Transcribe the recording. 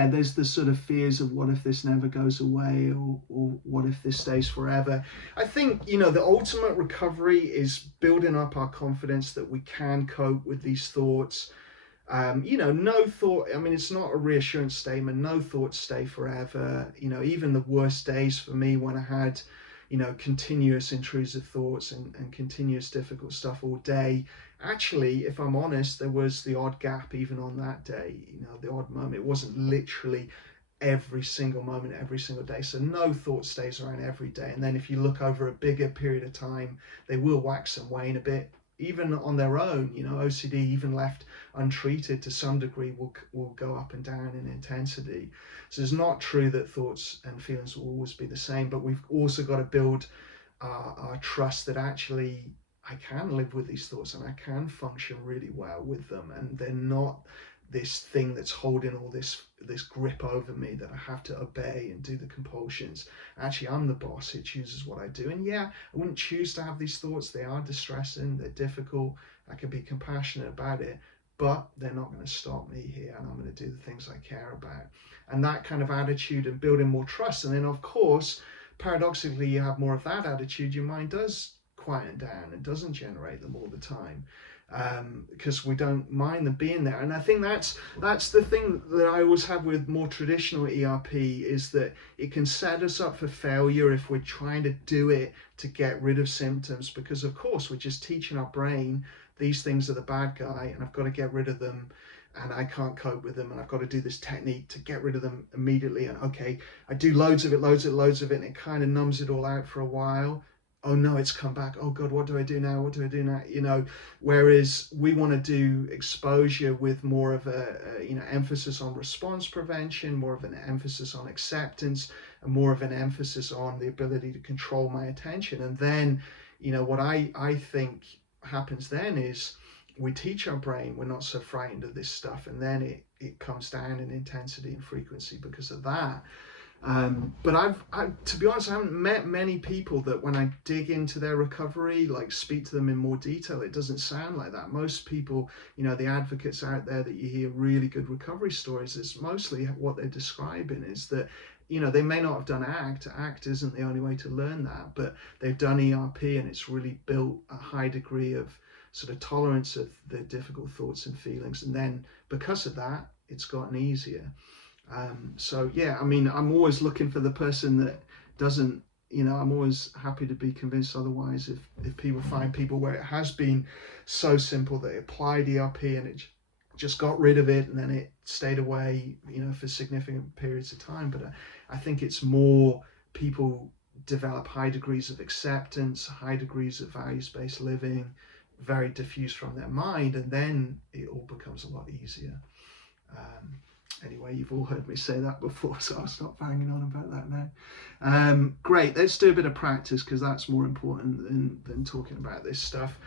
And there's the sort of fears of what if this never goes away, or what if this stays forever. I think, the ultimate recovery is building up our confidence that we can cope with these thoughts. No thought, I mean, it's not a reassurance statement. No thoughts stay forever. Even the worst days for me, when I had, continuous intrusive thoughts and continuous difficult stuff all day. Actually, if I'm honest, there was the odd gap even on that day, the odd moment. It wasn't literally every single moment, every single day. So no thought stays around every day. And then if you look over a bigger period of time, they will wax and wane a bit, even on their own. OCD, even left untreated to some degree, will go up and down in intensity. So it's not true that thoughts and feelings will always be the same, but we've also got to build our trust that actually I can live with these thoughts and I can function really well with them, and they're not this thing that's holding all this grip over me that I have to obey and do the compulsions. Actually, I'm the boss who chooses what I do. And yeah, I wouldn't choose to have these thoughts. They are distressing, they're difficult. I can be compassionate about it, but they're not going to stop me here, and I'm going to do the things I care about. And that kind of attitude and building more trust. And then, of course, paradoxically, you have more of that attitude, your mind does quieten down and doesn't generate them all the time, because we don't mind them being there. And I think that's the thing that I always have with more traditional ERP, is that it can set us up for failure if we're trying to do it to get rid of symptoms, because of course we're just teaching our brain these things are the bad guy and I've got to get rid of them, and I can't cope with them, and I've got to do this technique to get rid of them immediately. And okay, I do loads of it, and it kind of numbs it all out for a while. Oh no, it's come back. Oh God, what do I do now? What do I do now? Whereas we want to do exposure with more of a emphasis on response prevention, more of an emphasis on acceptance, and more of an emphasis on the ability to control my attention. And then, what I think happens then is we teach our brain we're not so frightened of this stuff, and then it comes down in intensity and frequency because of that. But I've, to be honest, I haven't met many people that when I dig into their recovery, like speak to them in more detail, it doesn't sound like that. Most people, the advocates out there that you hear really good recovery stories, it's mostly what they're describing is that, they may not have done ACT. ACT isn't the only way to learn that, but they've done ERP, and it's really built a high degree of sort of tolerance of the difficult thoughts and feelings. And then because of that, it's gotten easier. So yeah, I mean, I'm always looking for the person that doesn't, I'm always happy to be convinced otherwise if people find people where it has been so simple that it applied ERP and it just got rid of it and then it stayed away, for significant periods of time. But I think it's more people develop high degrees of acceptance, high degrees of values-based living, very diffused from their mind, and then it all becomes a lot easier. Anyway, you've all heard me say that before, so I'll stop banging on about that now. Great, let's do a bit of practice, because that's more important than talking about this stuff.